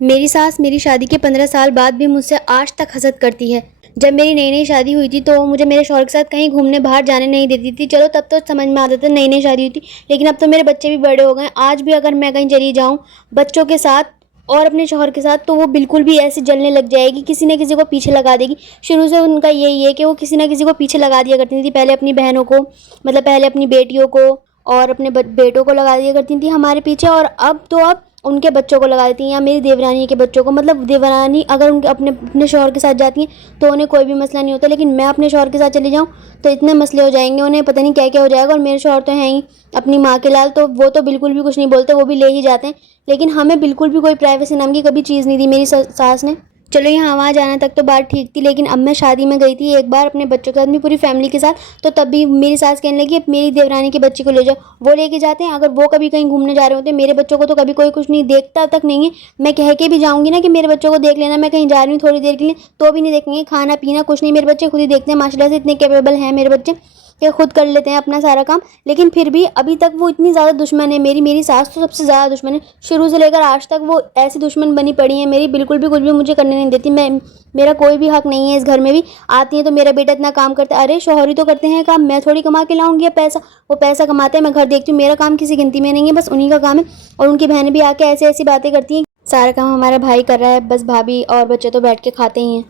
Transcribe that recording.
मेरी सास मेरी शादी के 15 साल बाद भी मुझसे आज तक हसद करती है। जब मेरी नई नई शादी हुई थी तो वो मुझे मेरे शौहर के साथ कहीं घूमने बाहर जाने नहीं देती थी। चलो तब तो समझ में आता था, नई नई शादी हुई थी, लेकिन अब तो मेरे बच्चे भी बड़े हो गए। आज भी अगर मैं कहीं चली जाऊँ बच्चों के साथ और अपने शौहर के साथ, तो वो बिल्कुल भी ऐसे जलने लग जाएगी, किसी न किसी को पीछे लगा देगी। शुरू से उनका यही है कि वो किसी न किसी को पीछे लगा दिया करती थी। पहले अपनी बहनों को, मतलब पहले अपनी बेटियों को और अपने बेटों को लगा दिया करती थी हमारे पीछे, और अब उनके बच्चों को लगा देती हैं, या मेरी देवरानी के बच्चों को। मतलब देवरानी अगर उनके अपने अपने शौहर के साथ जाती हैं तो उन्हें कोई भी मसला नहीं होता, लेकिन मैं अपने शौहर के साथ चली जाऊँ तो इतने मसले हो जाएंगे, उन्हें पता नहीं क्या क्या हो जाएगा। और मेरे शौहर तो हैं ही अपनी माँ के लाल, तो वो तो बिल्कुल भी कुछ नहीं बोलते, वो भी ले ही जाते हैं। लेकिन हमें बिल्कुल भी कोई प्राइवेसी नाम की कभी चीज़ नहीं दी मेरी सास ने। चलो यहाँ वहाँ जाना तक तो बात ठीक थी, लेकिन अब मैं शादी में गई थी एक बार अपने बच्चों के साथ, अपनी पूरी फैमिली के साथ, तो तब भी मेरी सास कहने लगी मेरी देवरानी के बच्चे को ले जाओ। वो लेके जाते हैं, अगर वो कभी कहीं घूमने जा रहे होते हैं, मेरे बच्चों को तो कभी कोई कुछ नहीं देखता तक नहीं है। मैं कह के भी जाऊँगी ना कि मेरे बच्चों को देख लेना, मैं कहीं जा रही हूँ थोड़ी देर के लिए, तो भी नहीं देखेंगे। खाना पीना कुछ नहीं, मेरे बच्चे खुद ही देखते हैं। माशाल्लाह से इतने कैपेबल हैं मेरे बच्चे कि खुद कर लेते हैं अपना सारा काम। लेकिन फिर भी अभी तक वो इतनी ज़्यादा दुश्मन है मेरी सास तो सबसे ज़्यादा दुश्मन है। शुरू से लेकर आज तक वो ऐसी दुश्मन बनी पड़ी है मेरी, बिल्कुल भी कुछ भी मुझे करने नहीं देती। मेरा कोई भी हक नहीं है इस घर में भी। आती है तो मेरा बेटा इतना काम करता है, अरे शौहर ही तो करते हैं काम, मैं थोड़ी कमा के लाऊंगी अब पैसा। वो पैसा कमाते हैं, मैं घर देखती हूँ, मेरा काम किसी गिनती में नहीं है, बस उन्हीं का काम है। और उनकी बहनें भी आके ऐसी ऐसी बातें करती हैं, सारा काम हमारा भाई कर रहा है, बस भाभी और बच्चे तो बैठ के खाते ही हैं।